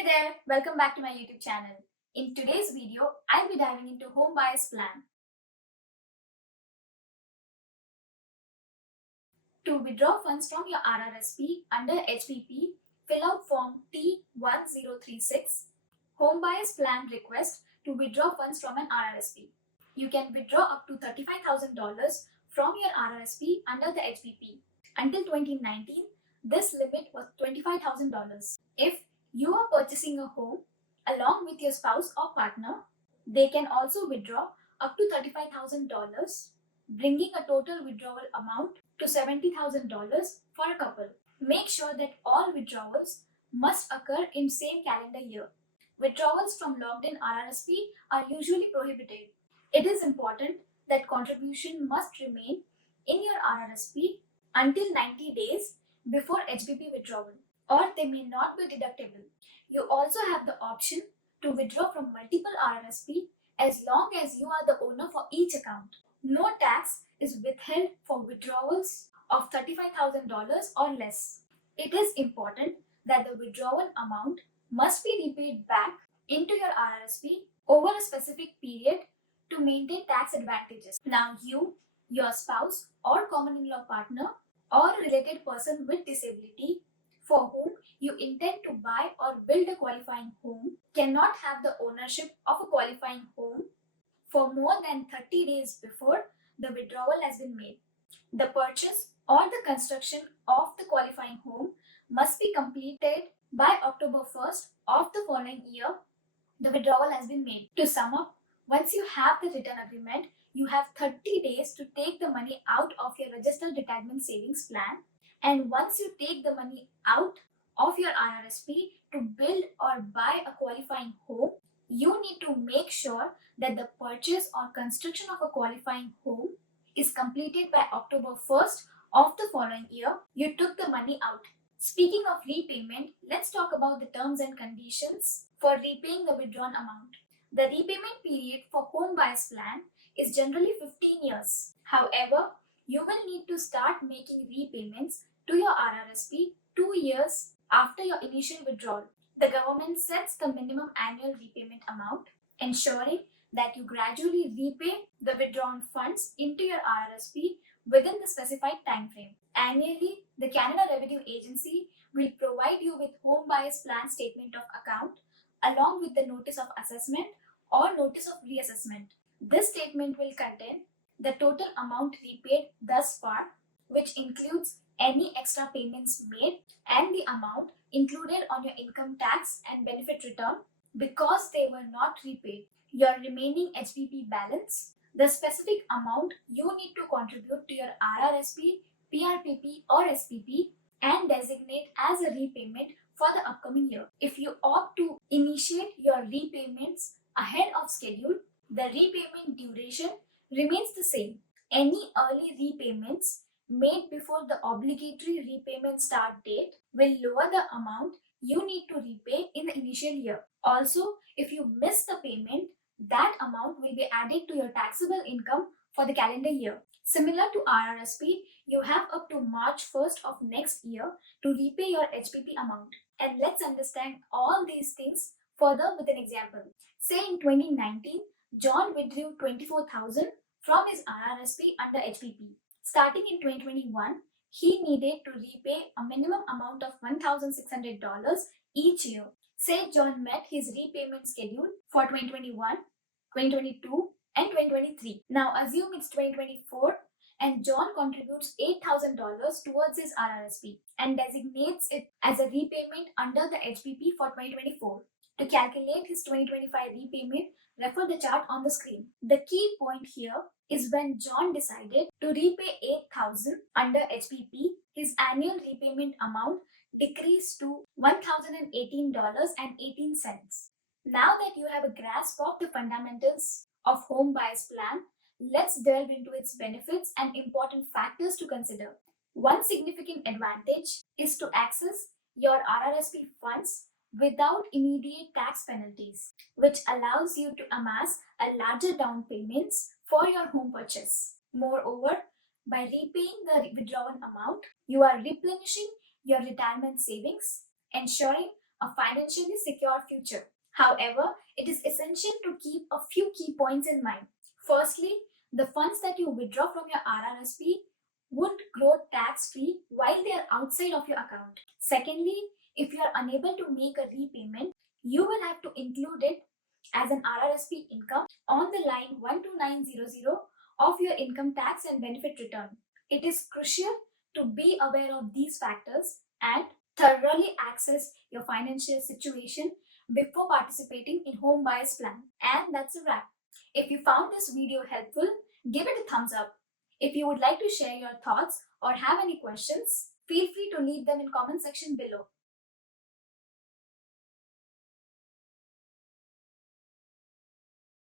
Hey there, welcome back to my YouTube channel. In today's video, I'll be diving into home buyer's plan. To withdraw funds from your RRSP under HBP, fill out form T1036, home buyer's plan request to withdraw funds from an RRSP. You can withdraw up to $35,000 from your RRSP under the HBP. Until 2019, this limit was $25,000. If you are purchasing a home along with your spouse or partner, they can also withdraw up to $35,000, bringing a total withdrawal amount to $70,000 for a couple. Make sure that all withdrawals must occur in same calendar year. Withdrawals from logged-in RRSP are usually prohibited. It is important that contribution must remain in your RRSP until 90 days before HBP withdrawal, or they may not be deductible. You also have the option to withdraw from multiple RRSP as long as you are the owner for each account. No tax is withheld for withdrawals of $35,000 or less. It is important that the withdrawal amount must be repaid back into your RRSP over a specific period to maintain tax advantages. Now you, your spouse or common-in-law partner or a related person with disability for whom you intend to buy or build a qualifying home cannot have the ownership of a qualifying home for more than 30 days before the withdrawal has been made. The purchase or the construction of the qualifying home must be completed by October 1st of the following year the withdrawal has been made. To sum up, once you have the return agreement, you have 30 days to take the money out of your registered retirement savings plan. And once you take the money out of your RRSP to build or buy a qualifying home, you need to make sure that the purchase or construction of a qualifying home is completed by October 1st of the following year you took the money out. Speaking of repayment, let's talk about the terms and conditions for repaying the withdrawn amount. The repayment period for home buyer's plan is generally 15 years. However, you will need to start making repayments to your RRSP 2 years after your initial withdrawal. The government sets the minimum annual repayment amount, ensuring that you gradually repay the withdrawn funds into your RRSP within the specified time frame. Annually, the Canada Revenue Agency will provide you with home buyer's plan statement of account along with the notice of assessment or notice of reassessment. This statement will contain the total amount repaid thus far, which includes any extra payments made and the amount included on your income tax and benefit return because they were not repaid, your remaining HBP balance, the specific amount you need to contribute to your RRSP, PRPP or SPP and designate as a repayment for the upcoming year. If you opt to initiate your repayments ahead of schedule, the repayment duration remains the same. Any early repayments made before the obligatory repayment start date will lower the amount you need to repay in the initial year. Also, if you miss the payment, that amount will be added to your taxable income for the calendar year. Similar to RRSP, you have up to March 1st of next year to repay your HBP amount. And let's understand all these things further with an example. Say in 2019, John withdrew $24,000 from his RRSP under HBP. Starting in 2021, he needed to repay a minimum amount of $1,600 each year. Say John met his repayment schedule for 2021, 2022 and 2023. Now assume it's 2024 and John contributes $8,000 towards his RRSP and designates it as a repayment under the HBP for 2024. To calculate his 2025 repayment, refer the chart on the screen. The key point here is when John decided to repay $8,000 under HBP, his annual repayment amount decreased to $1,018.18. Now that you have a grasp of the fundamentals of home buyer's plan, let's delve into its benefits and important factors to consider. One significant advantage is to access your RRSP funds without immediate tax penalties, which allows you to amass a larger down payments for your home purchase. Moreover, by repaying the withdrawal amount, you are replenishing your retirement savings, ensuring a financially secure future. However, it is essential to keep a few key points in mind. Firstly, the funds that you withdraw from your RRSP would grow tax-free while they are outside of your account. Secondly, if you are unable to make a repayment, you will have to include it as an RRSP income on the line 12900 of your income tax and benefit return. It is crucial to be aware of these factors and thoroughly assess your financial situation before participating in home buyers plan. And that's a wrap. If you found this video helpful, give it a thumbs up. If you would like to share your thoughts or have any questions, feel free to leave them in comment section below.